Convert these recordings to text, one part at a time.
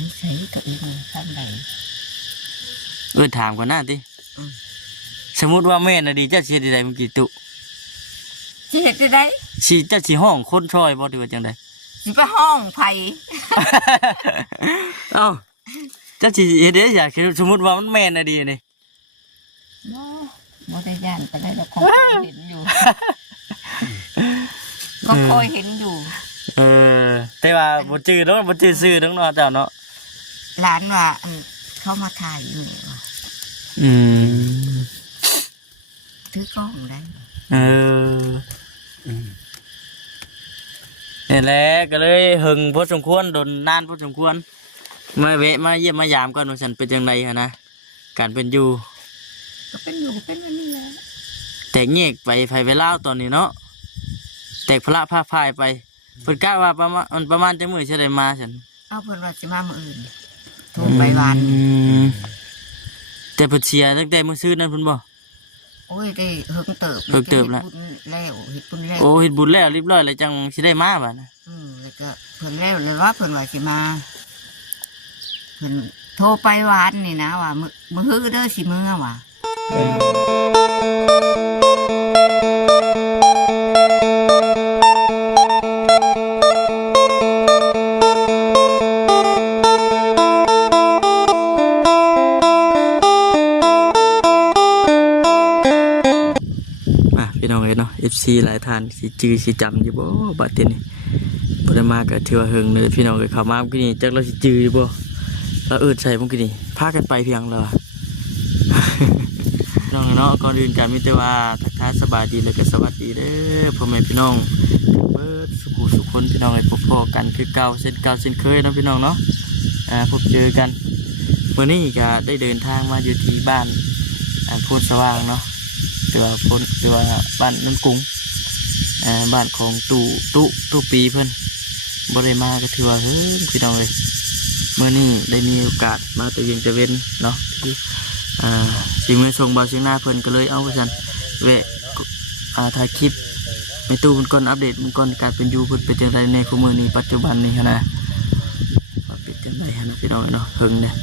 นิสัยตัวเองข้างใดถามก่อนหน้าติสมมติว่าแม่น่ะดีเจ้าสิเฮ็ดได้เมื่อกี้ตุสิเฮ็ดได้สิเจ้าสิห้องคนช่วยบ่หรือว่าจังได๋สิไปห้องไผเอ้าเจ้าสิเฮ็ดได้อยากสมมุติว่ามันแม่น่ะดีนี่บ่ได้ย่านปานใดแล้วคงเห็นอยู่ก็คอยเห็นอยู่แต่ว่าบ่จื้อเนาะบ่จื้อชื่อเนาะเจ้าเนาะหลานว่าเขามาถ่ายอยู่ถือกล้องได้นี่แหละก็เลยหึงพอสมควรโดนนานพอสมควรมาแวะมาเยี่ยมมายามก่อนว่าฉันเป็นจังได๋นะการเป็นอยู่ก็เป็นอยู่เป็นวันนี้แหละแตกแยกไปไผไปลาวตอนนี้เนาะแตกพระพาพายไปเพิ่นกะว่าประมาณจังมื้อสิได้มาฉันเอาเพิ่นว่าสิมามื้ออื่นโทรไปวานแต่เพิ่นเสียตั้งแต่มื้อซื่อนั้นเพิ่นบ่โอ้ยได้เฮิงเติบแล้วเฮ็ดบุญแล้วโอ้เฮ็ดบุญแล้วเรียบร้อยแล้วจังสิได้มาบัดน่ะแล้วก็เพิ่นแล้วเลยว่าเพิ่นว่าสิมาเพิ่นโทรไปวานนี่นะว่ามื้อฮื้อเด้อสิมื้อว่ะพี่น้องเนาะ FC หลายท่านสิจื้อสิจำอยู่บ่บัดนี้บ่ได้มาก็ถือว่าเฮิงเลยพี่น้องเอ้ยเข้ามาเมื่อกี้นี่จักเราสิจื้ออยู่บ่เราใส่เมื่อกี้นี่พากันไปเพียงแล้วน้องเนาะก่อนอื่นก็มีแต่ว่าทักทายสบายดีแล้วก็สวัสดีเด้อพ่อแม่พี่น้องเบิดสุขคนพี่น้องเอ้ยพบกันคือเก่าเช่นเคยเนาะพี่น้องเนาะพบเจอกันมื้อนี้ก็ได้เดินทางมาอยู่ที่บ้านโพนสว่างเนาะตัวบ้านน้ำกุ้งบ้านของตู้ปีเพิ่นบริมาก็ถือว่าพี่น้องเลยเมื่อนี้ได้มีโอกาสมาตัวเย็นจะเว้นเนาะสิ่งไม่ทรงบาเสียงหน้าเพิ่นก็เลยเอาไปสันแวะถ่ายคลิปในตู้มันก่อนอัปเดตมันก่อนการเป็นอยู่เพิ่นเป็นจังไรในข้อมือนี้ปัจจุบันนี้นะเป็นจังไรนะพี่น้องเนาะเพิ่งเนี่ย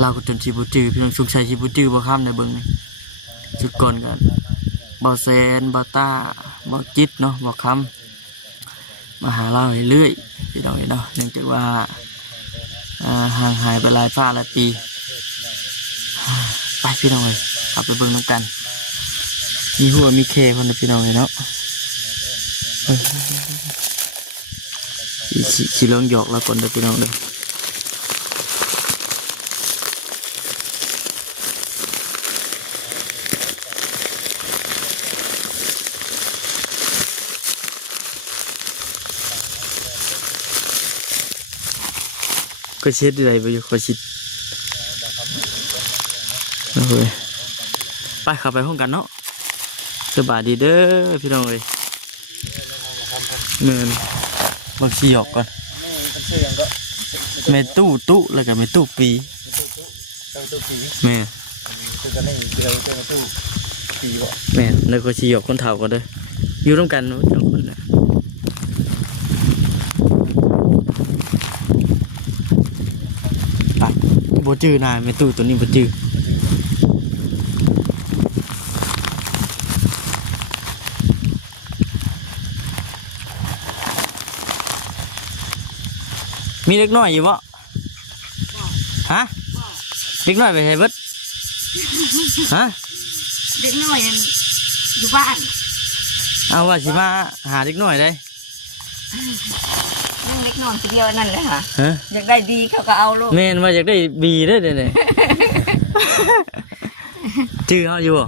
เราก็จนชีบุจือพี่น้องสงสัยชีบุจือบ่ข้ามในเบิ้งนี่จุดก่อนกันบ่แซนบ่ต้าบ่จิตเนาะบ่คำมาหาเราเรื่อยๆพี่น้องเนาะเนื่องจากว่าห่างหายไปหลายปีไปพี่น้องเลยขับไปเบิ่งน้ำกันมีหัวมีเคพันพี่น้องเลยเนาะสีเหลืองหยอกแล้วก่อนเด้อพี่น้องเลยก็เช็ดอะไรไปอยู่ก็ชิดโอเคไปขับไปห้องกันเนาะสบายดีเด้อพี่น้องเลยเงินบางชีออกก่อนเมตู้แล้วก็เมตู้ปีแม่แม่แล้วก็ชีออกคนเฒ่ากันเด้ออยู่ร่วมกันเนาะจังคนนะบ่จื้อนายไม่ตู้ตัวนี้บ่จื้อมีเล็กน้อยอยู่บ่ฮะเล็กน้อยไปไหนเบิดฮะเด็กน้อยอยู่บ้านเอาว่าสิมาหาเล็กน้อยได้นั่งเล็กน้อยทีเดียวนั่นเลยค่ะอยากได้ดีเขาก็เอาลูกแม่นว่าอยากได้บีได้เนี่ยจื้อเขาอยู่บ่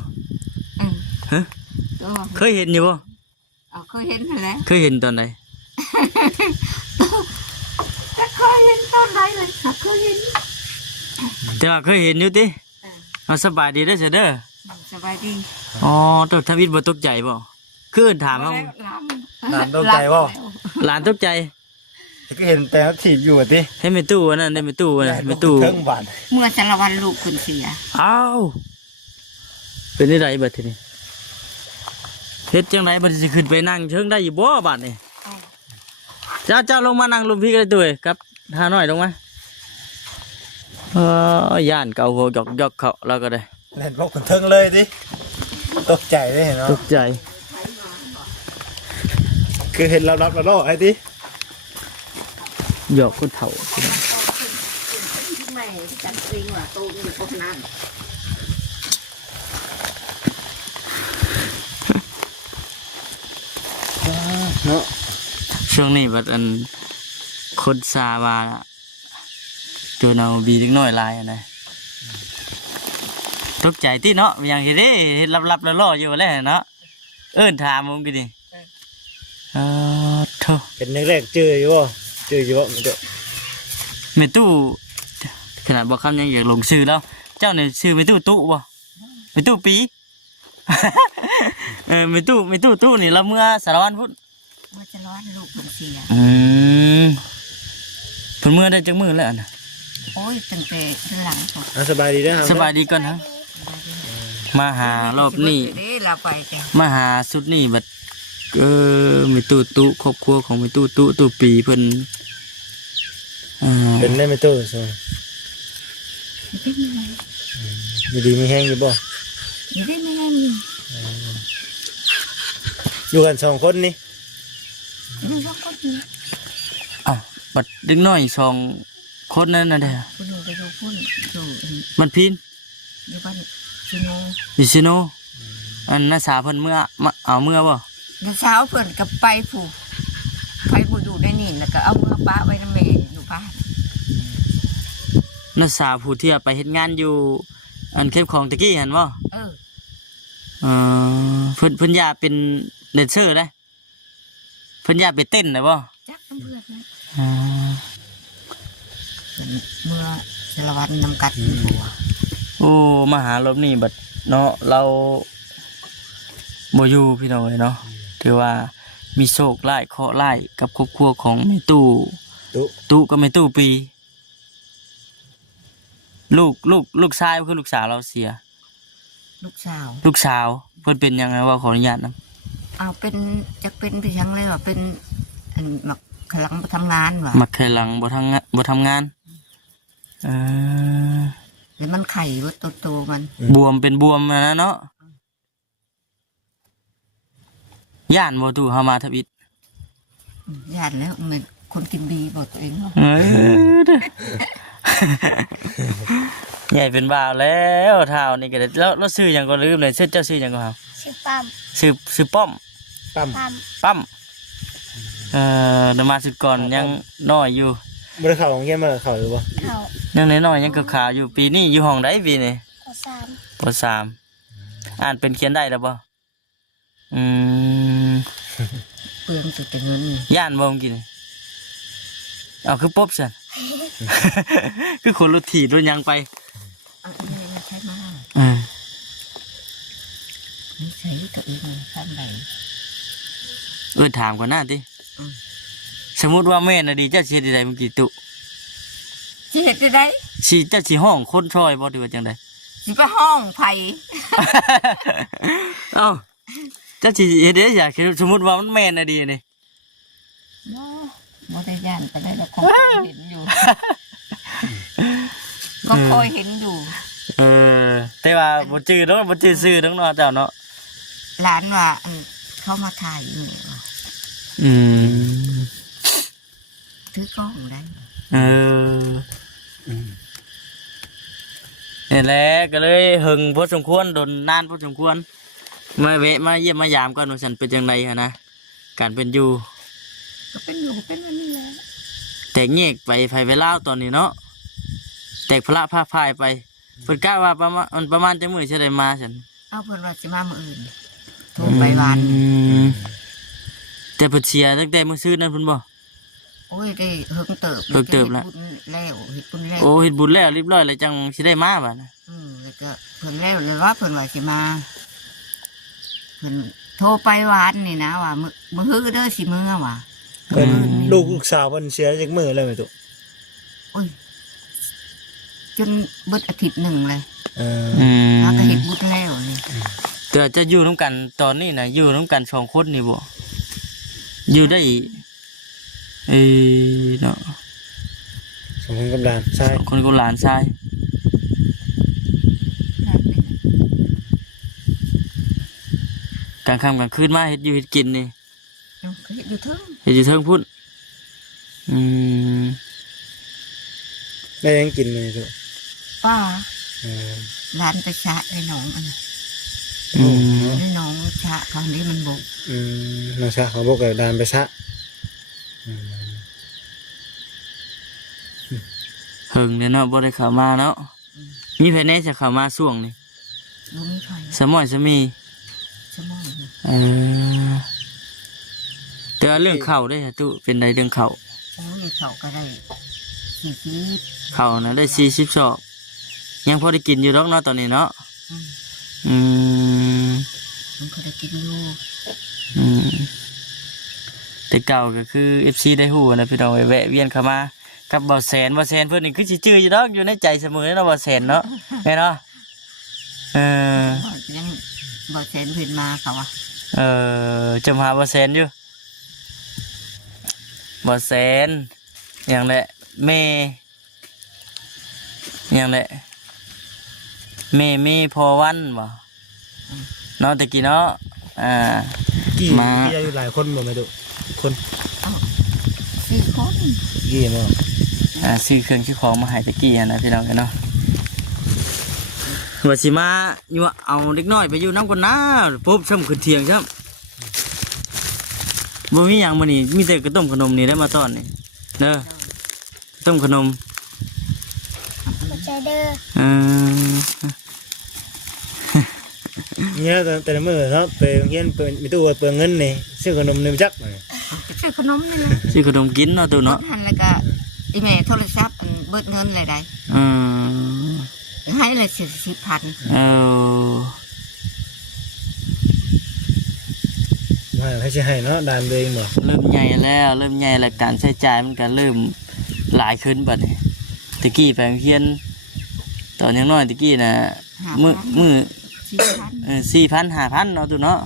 ฮะเคยเห็นอยู่บ่เคยเห็นแล้วเคยเห็นตอนไหนเคยเห็นตอนไหนเลยเคยเห็นแต่ว่าเคยเห็นอยู่ติสบายดีเด้อเสด็จสบายดีอ๋อตัวทวิตบ่ตกใจบ่คือถามว่าหลานตกใจบ่หลานตกใจก็เห็นแต่ถีบอยู่ติให้ไม่ตู้นั่นได้ไม่ตู้นะไม่ตู้เมื่อสารวันลูกคุณเสียอ้าวเป็นได้ไรบัดทีนี้เฮ็ดจังไรบัดจะขึ้นไปนั่งเชิงได้อยู่บ่บัดนี่เจ้าลงมานั่งลุมพี่กันด้วยครับหาหน่อยลงมา ย่านเกาหัวหยอกเขาแล้วก็ได้ เล่นพวกคนเทิงเลยดิตกใจได้เห็นเนาะ ตกใจ คือเห็นเรารับเราล่อไอ้ดิ หยอกคนเฒ่า ไม่จัดเองว่าโตอยู่พวกนั้น เนาะ ช่วงนี้บัดอันคนซาว่าจนเอาบีเล็กน้อยลายอะนะตกใจที่เนาะอย่างเห็นเด้เห็นลับๆล่อๆอยู่แล้วเนาะเอิ้นถามมึงกี่ดิโธ่ เป็นแรกๆเจออยู่บ่มันจะ แม่ตู้ขนาดบอกคำยังอยากลงชื่อแล้ว เจ้าเนี่ยชื่อแม่ตู้ตู้บ่แม่ตู้ปี แม่ตู้นี่เราเมื่อสารวัตรพุทธ เมื่อจะร้อนลูกผมเสีย เพิ่นเมื่อได้จังมือแล้วนะ โอ้ยตั้งแต่หลังผม สบายดีนะครับ สบายดีก่อนครับมาหารอบนี้ เราไปจ้ะ มาหาสุดนี่บัดมีตู้ครอบครัวของมีตู้ปีเพิ่น เป็นได้ไม่ตู้ใช่ไหมมีดีมีแห้งอยู่บ่ ไม่ได้ไม่ให้มี อยู่กัน2 คนนี่ มีสองคนนี้ บัดเด็กน้อยสองคนนั่นน่ะเด้อ คุณหนูไปดูพุ่นอยู่ มันพิน อยู่บ้านชิโน อิซิโนอันน่าสาเพิ่นเมื่อมาเอาเมื่อบ่ แล้วเช้าเพิ่นกับไปผู้อยู่ได้นี่แล้วก็เอามือป้าไว้น้ำเมย์อยู่บ้าน น่าสาผู้ที่ไปเฮ็ดงานอยู่ อันเข้มของตะกี้หั่นบ่ เพิ่นอยากเป็นแดนเซอร์ได้เพิ่นอยากไปเต้นได้บ่ จักเพื่อนนะเมื่อสารวัตรนำกัดหัว โอ้มาหารอบนี้บัดเนาะเราบ่อยู่พี่น้องเอ้ยเนาะถือว่ามีโชคร้ายเคราะห์ร้ายกับครอบครัวของแม่ตู้กับแม่ตู้ปี ลูกชายคือลูกสาวเราเสีย ลูกสาว ลูกสาวเพิ่นเป็นยังไงว่าขออนุญาตนะ เอาเป็นจะเป็นพี่ช่างเลยว่าเป็นอันหมักกำลังมาทำงานว่ะ มักแค่หลังบ่ทำงานแล้วมันไข่ว่าโตๆมัน บวมเป็นบวมนะเนาะย่านบ่ตู้เฮามาทับอิด ญาติแล้วมันคนกินดีบอกตัวเองว่า ใหญ่เป็นบ่าวแล้วเท่านี่ก็ได้แล้วซื้อหยังก็ลืมเลยเจ้าซื้อหยังก็ครับ ชื่อปั๊ม ซื้อป้อม ปั๊ม ปั๊มเดี๋ยวมาสุดก่อนยังน้อยอยู่ บ่ได้เข้าโรงเรียนมาเข้าหรือบ่ เขา ยังน้อยๆยังขาวๆอยู่ปีนี้อยู่ห้องใดปีนี้ ข้อสาม ป .3 อ่านเป็นเขียนได้แล้วบ่ เปลืองสุดแต่เงิน ย่านบ่เมื่อกี้นี่เอาคือป๊บซั่น คือคนรถถีบรถยังไป อันนี้มันใช้มา นี่ใช้ตัวเองข้างไหน ถามก่อนหน้าติสมมุติว่าแม่น่ะดีเจ้าสิเฮ็ดได้เมื่อกี้ตุ สิเห็ดจะได้ สิเจ้าสิห้องคนช่วยบ่หรือว่าจังได สิไปห้องไผ่ เอ้าเจ้าสิเฮ็ดได้อยากสมมุติว่ามันแม่นน่ะดีนี่ บ่ได้ย่านแต่ได้เราคงเห็นอยู่ ก็คอยเห็นอยู่ แต่ว่าบ่จื้อเนาะบ่จื้อชื่อเนาะเจ้าเนาะ หลานว่าเข้ามาถ่ายอยู่นี่ว่ะถือกล้องได้ นี่แหละก็เลยหึงพอสมควรโดนนานพอสมควรมาแวะมาเยี่ยมมายามก่อนว่าฉันเป็นจังได๋นะการเป็นอยู่ ก็เป็นอยู่เป็นวันนี้แหละ แตกแยกไปไผไปลาวตอนนี้เนาะแตกพระพาพายไปเพิ่นกะว่าประมาณจังมื้อสิได้มาฉัน เอาเพิ่นว่าสิมามื้ออื่นโทรไปวาน แต่เพิ่นเสียตั้งแต่มื้อซื้อนั่นเพิ่นบ่ โอ้ยได้เฮิงเติบ เฮิงเติบละ เฮ็ดบุญแล้วเฮ็ดบุญแล้ว โอ้เฮ็ดบุญแล้วเรียบร้อยแล้วจังสิได้มาบัดนะ แล้วก็เพิ่นแล้วเลยว่าเพิ่นว่าสิมาเพิ่นโทรไปวานนี่นะว่ามื้อฮื้อเด้อสิมื้อว่ะ เพิ่นลูกสาวเพิ่นเสียจากมื้อแล้วแม่ตุ โอ้ยจนเบิดอาทิตย์หนึ่งเลย อืม แล้วก็เฮ็ดบุญแล้วนี่ แต่จะอยู่นํกันตอนนี้น่ะอยู่นํกัน2คนนี่บ่อยู่ได้เนาะ ของคนกับหลานใช่ 2คนกับหลานชายกลางค่ำกลางคืนมาเฮ็ดอยู่เฮ็ดกินนี่ อยู่ทึ่ง เฮ็ดอยู่เทิงพุ่นม ได้ยังกินเลยทุก ป้า เออ ร้านไปชะไอ้หนองอันนั้น อืม ไอ้หนองชะตอนนี้มันบก น้องชาเขาบอกกับดานไปซะอืม เฮิงเนี่ยเนาะบ่ได้เข้ามาเนาะมีไผแน่จะเข้ามาช่วงนี้ รู้ไม่ใคร สมอยสมี สมองเลย เออแต่ว่าเรื่องเข้าได้ฮะตุเป็นใดเรื่องเข้า โอ้ยเขาก็ได้40 เข้านะได้40ศอกยังพอได้กินอยู่ดอกเนาะตอนนี้เนาะ อืม อืม มันก็ได้กินอยู่ อืมแต่เก่าก็คือ FC ได้ฮู้นะพี่น้องแวะเวียนเข้ามากับบ่แสนเพิ่นนี่คือสิจื้ออยู่ดอกอยู่ในใจเสมอเนาะบ่แสนเนาะแม่เนาะเออ ยังบอกเซนเพิ่นมาเขาอ่ะ จำหาบ่แสนอยู่บ่แสนอย่างแหละแม่อย่างแหละแม่มีพอวันบ่เนาะตะกี้เนาะกี่ มา กี่อยู่หลายคนบ่ไหมทุกคน 4 คน กี่เนาะ ซื้อเครื่องซื้อของมาให้ตะกี้หั้นนะพี่น้องกันเนาะว่าสิมาอยู่ว่าเอาเด็กน้อยไปอยู่น้ำกันนะปุ๊บช่ำขึ้นเที่ยงช่ำบ่มีหยังมื้อนี้มีแต่กระต้มขนมนี่ได้มาตอนนี่เด้อต้มขนม ใจเด้อ เออ เนี่ยแต่ละมื้อเนาะไปโรงเรียนเปิดมีตู้เปิดเงินนี่ซื้อขนมนี่มาจักมา ไปซื้อขนมนี่นะ ซื้อขนมกินเนาะตัว เบิ เนาะ ดหันแล้วก็อีแม่โทรศัพท์อันเบิดเงินเลยได้ เออ ให้เลย40,000 เออ ว่าให้สิให้เนาะดานเลยบ่ เริ่มใหญ่แล้วเริ่มใหญ่แล้วการใช้จ่ายมันก็เริ่มหลายขึ้นบัดนี้ตะกี้ไปโรงเรียนตอนยังน้อยตะกี้น่ะมื้อ 4,000 4,000 5,000เนาะตัวเนาะ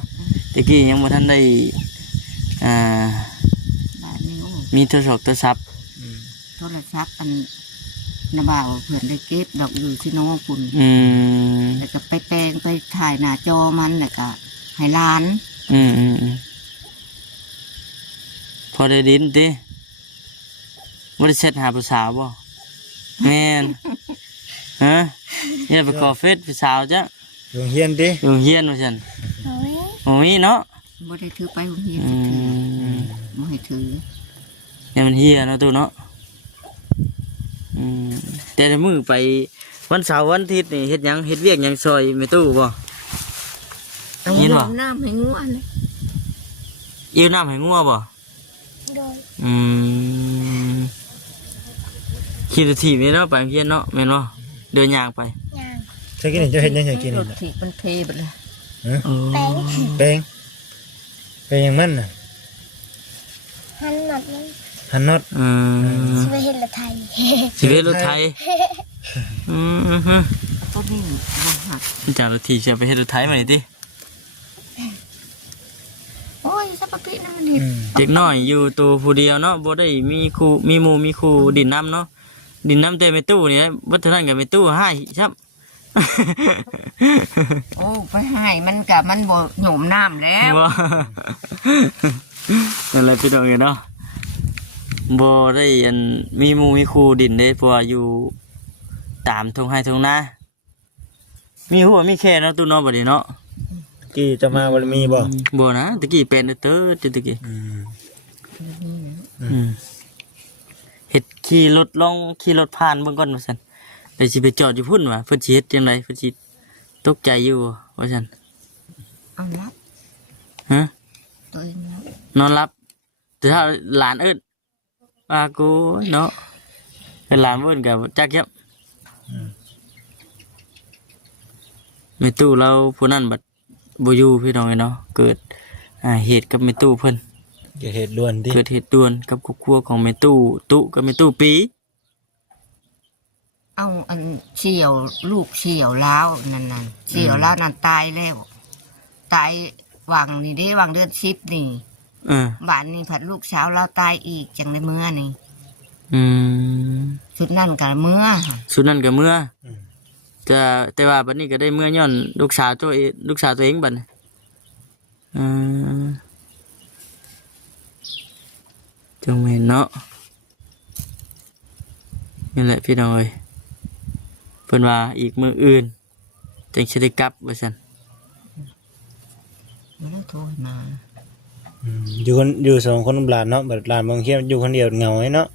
ตะกี้ยังบ่ทันได้อ่า บาทนี้โอ้ มีโทรศัพท์ โทรศัพท์อันนาบ่าวเพื่อนได้เก็บดอกอยู่ที่โน้คุณ อืม แล้วก็ไปแปลงไปถ่ายหน้าจอมันแล้วก็ให้ร้าน อืมพอได้ดินติบ่ได้เช็ดหาผู้สาวบ่แม่น ฮะอย่าไปขอเฟซผู้สาวจ้ะ โรงเรียนติ อยู่เฮียนว่าซั่น โอ้ย โอ้ยเนาะ บ่ได้ถือไปโรงเรียน อื ถือ ม บ่ให้ถือ เนี่ยมันเฮียเนาะตัวเนาะแต่ละมื้อไปวันเสาร์วันอาทิตย์นี่เฮ็ดหยังเฮ็ดเวียกหยังซอยแม่ตู้บ่ เอา เห็นบ่ น้ำให้งัวเลย อิ่วน้ำให้งัวบ่ โดย อืมขี่รถถีบนี่เนาะไปโรงเรียนเนาะแม่นบ่เดินย่างไป ย่าง ใช่กินนี่จะเฮ็ดยังไงกิน ร นี่ ถถีบมันเทไปเลย โอ้ แป้ง แปลงแปลงยังมันน่ะ หันหนอดมัน หันน็อต อืม สิไปเห็นละไทย ชีวิตรถไทยฮึ ต้นนี้บ่หัก จากรถถีบจะไปเฮ็ดรถไทยมานี่ติ โอ้ยสัปปินั่นมันเห็ด เด็กน้อยอยู่ตัวผู้เดียวเนาะบ่ได้มีครูมีหมู่มีครูดินน้ำเนาะดินน้ำแต่ไม่ตู้นี่นะบ่เท่านั้นก็ไม่ตู้ให้ครับ โอ้ไปให้มันกะมันบ่หย่มน้ำแล้ว ว่านั่นแหละพี่น้องเนาะบ่ได้อันมีหมู่มีครูดินเด้เพราะว่าอยู่ตามทงไร่ทงนามีหัวมีแค่เนาะตู้เนาะบัดนี้เนาะ กี่จะมาบ่มีบ่ บ่นะตะกี้เป็นเด้อตะกี้ เฮ็ดขี่รถลองขี่รถผ่านเบิ่งก่อนว่าซั่นเดี๋ยวสิไปจอดอยู่พุ่นว่าเพิ่นสิเฮ็ดจังไดเพิ่นสิตกใจอยู่ว่าซั่น เอารับ ฮะ ตัวเองรับ นอนรับแต่ถ้าหลานเอิ้นว่ากูเนาะเป็นหลานเอิ้นก็จักยับแม่ตู้เราผู้นั้นบัดบ่อยู่พี่น้องเนาะเกิดเหตุกับแม่ตู้เพิ่น เกิดเหตุด่วนติ เกิดเหตุด่วนกับครอบครัวของแม่ตู้ตุกับแม่ตู้ปี เอาอันเฉียวลูกเฉียวแล้วนั่นเฉียวแล้วนั่นตายแล้วตายวังนี่ได้วังเดือน10นี่ เออ บ้านนี้ผัดลูกสาวเราตายอีกจังในเมื่อนี่ อืม ส ชุดนั่นกับเมื่อ สุดนั้นก็เมื่อ อืม แต่ว่าบัดนี้ก็ได้เมื่อย้อนลูกสาวตัวเองบัดนี้จงเห็นเนาะนี่แหละพี่น้องเอ้ยเพิ่นว่าอีกมื้ออื่นจังสิได้กลับว่าซั่น ไม่ได้โทรมา อยู่สองคนหลานเนาะบัดหลานบางเฮียนอยู่คนเดียวเหงาไอ้เนาะ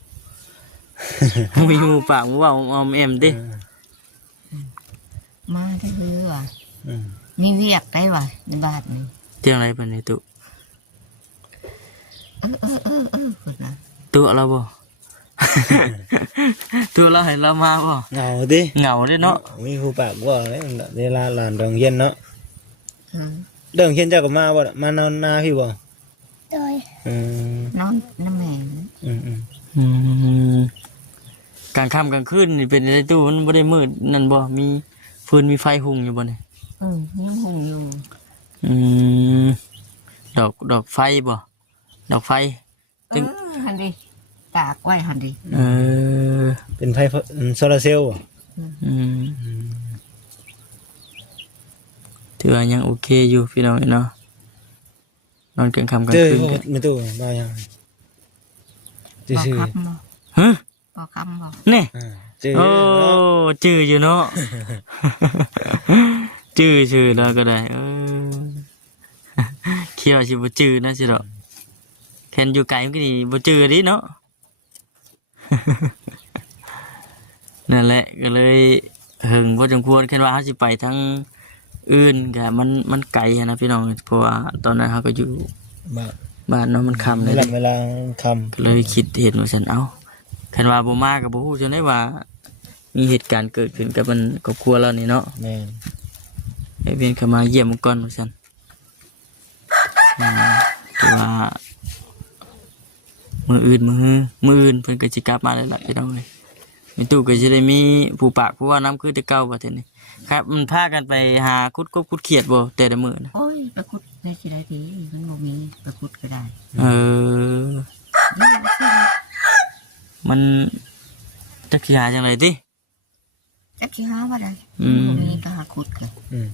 มีหมู่ปากหมู่เว้าออมแอมเด้ มาได้เรือว่ะ อืม มีเวียกได้ว่ะในบ้านนี่ เที่ยงไรปานนี้ตุ คนนะ ตุเราบ่ ตุเราให้เรามาบ่ เหงาดิ เหงาเด้เนาะ มีครูปากว่าเลยเวลาหลานโรงเรียนเนาะ เออ เรื่องเรียนเจ้าก็มาบ่ล่ะมานอนนาพี่บ่ โดย อืม นอนน้ำแม่ อืมอืม อืมกลางค่ำกลางคืนนี่เป็นได้ตู้มันบ่ได้มืดนั่นบ่มีฟืนมีไฟหุงอยู่บ่นี่ ยังหงอยู่ อืมดอกไฟบ่ดอกไฟ หันดิตากไว้หันดิ เออ เป็นไฟโซลาร์เซลล์บ่ อืมถือว่ายังโอเคอยู่พี่น้องเนาะนอนกลางค่ำกลาง เจอ คืน บ่ กัน มีตู้บ่ายัง ปอ ชื่อ คำบ่ ฮะ ปอคำบ่ นี่ ๆชื่อ โอ้ เนาะ จื้ออยู่เนาะ จื้อชื่อแล้วก็ได้เคี่ยวสิบ่จื้อนะสิดอกแค่นอยู่ไกลมันก็นี่บ่จื้อดิเนาะ นั่นแหละก็เลยหึงพอสมควรแค่ว่าเขาสิไปทั้งอื่นก็มันไกลอะนะพี่น้องเพราะว่าตอนนั้นเขาก็อยู่ บ่า บ้านเนาะมันค่ำเลย เวลาค่ำ ก็เลยคิดเห็นว่าฉันเอาคันว่าบ่มาก็บ่ฮู้จังได๋ว่า มีเหตุการณ์เกิดขึ้นกับมันครอบครัวเรานี่เนาะ แม่น ให้เวียนเข้ามาเยี่ยมก่อนว่าซั่นแต่ว่ามื้ออื่นเพิ่นก็สิกลับมาแล้วล่ะพี่น้องเอ้ยมีตู้ก็สิได้มีผู้ปากผู้ว่าน้ำคือแต่เก่าว่าแต่นี่ครับมันพากันไปหาคุดกบคุดเขียดบ่แต่ละมื้อนะ โอ้ยไปขุดได้สิได้ทีมันบ่มีไปขุดก็ได้ เออ นี่มันสิ มันจักสิหาจังไดติ จักสิหาว่าได้ อืม บ่มีก็หาขุดกัน อืม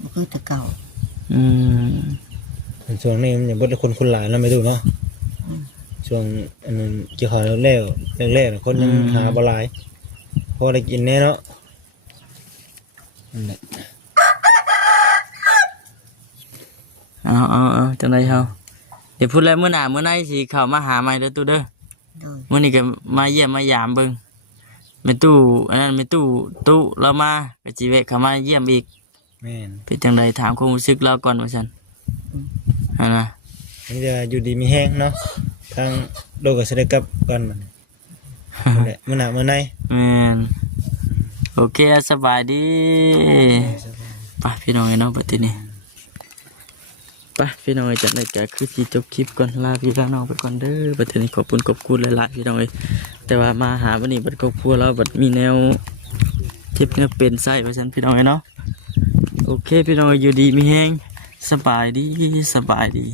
บ่คือแต่เก่า อืม ช่วงนี้มันยังบ่ได้คนหลายแล้วไม่ตู้เนาะช่วงอันนั้นเกี่ยวข้าวแล้วแรกๆน่ะคนยังหาบ่หลายพอได้กินแน่เนาะนั่นแหละ เอาจังไดเฮาเดี๋ยวพูดแล้วมื้อหน้ามื้อไหนสิเข้ามาหาใหม่เด้อตู้เด้อ โดย มื้อนี้ก็มาเยี่ยมมายามเบิ่งแม่ตู้อันนั้นแม่ตู้เรามาก็สิแวะเข้ามาเยี่ยมอีก แม่น เป็นจังไดถามความรู้สึกเราก่อนว่าซั่นหั่นน่ะ นี่จะอยู่ดีมีแห้งเนาะทางโลกก็สิได้กลับกันนั่นแหละมื้อหน้ามื้อไหน แม่นโอเคสบายดีไปพี่น้องเนาะบัดนี้ไปพี่น้องจัดรายการคือสิจบคลิปก่อนลาพี่ลาน้องไปก่อนเด้อบัดนี้ขอบคุณหลายๆพี่น้องเอ้ยแต่ว่ามาหาวันนี้บัดครอบครัวเราบัดมีแนวทิปเนี่ยเป็นไส้ว่าซั่นพี่น้องเนาะโอเคพี่น้องอยู่ดีมีแฮงสบายดี